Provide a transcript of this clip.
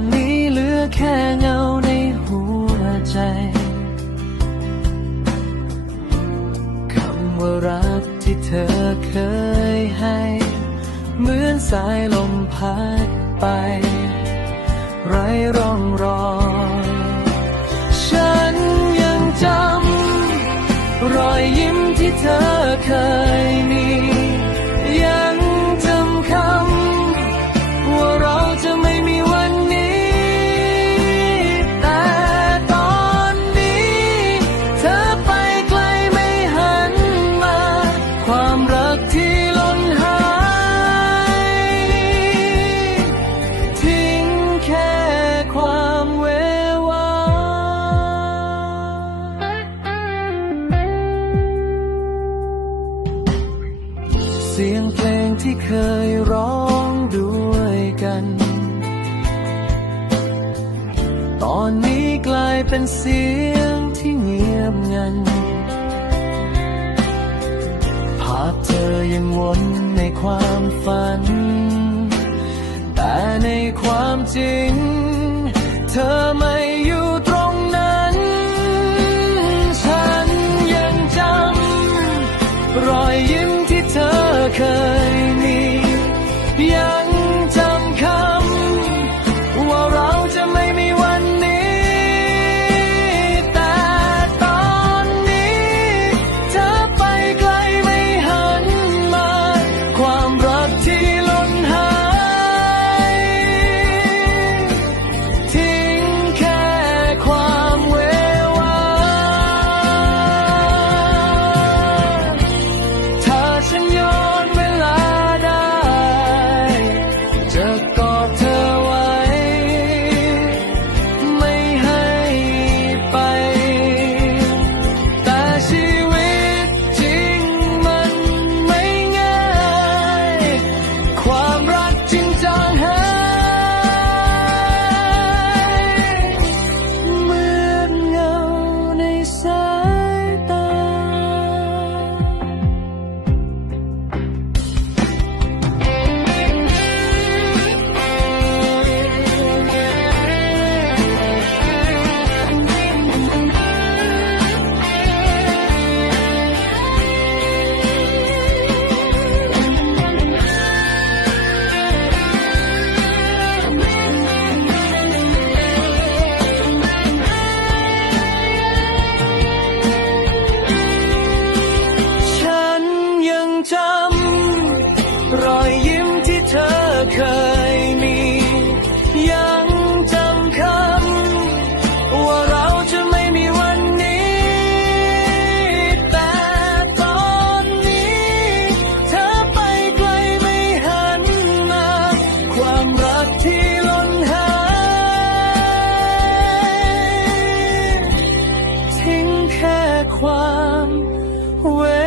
อนนี้เหลือแค่เงาในหัวใจคำว่ารักที่เธอเคยให้ เหมือนสายลมพัดไป ไร้ร่องรอยฉันยังจำรอยยิ้มที่เธอเคยมี ที่เคยร้องด้วยกัน ตอนนี้กลายเป็นเสียงที่เงียบงัน ภาพเธอยังวนในความฝัน แต่ในความจริง เธอไม่ one.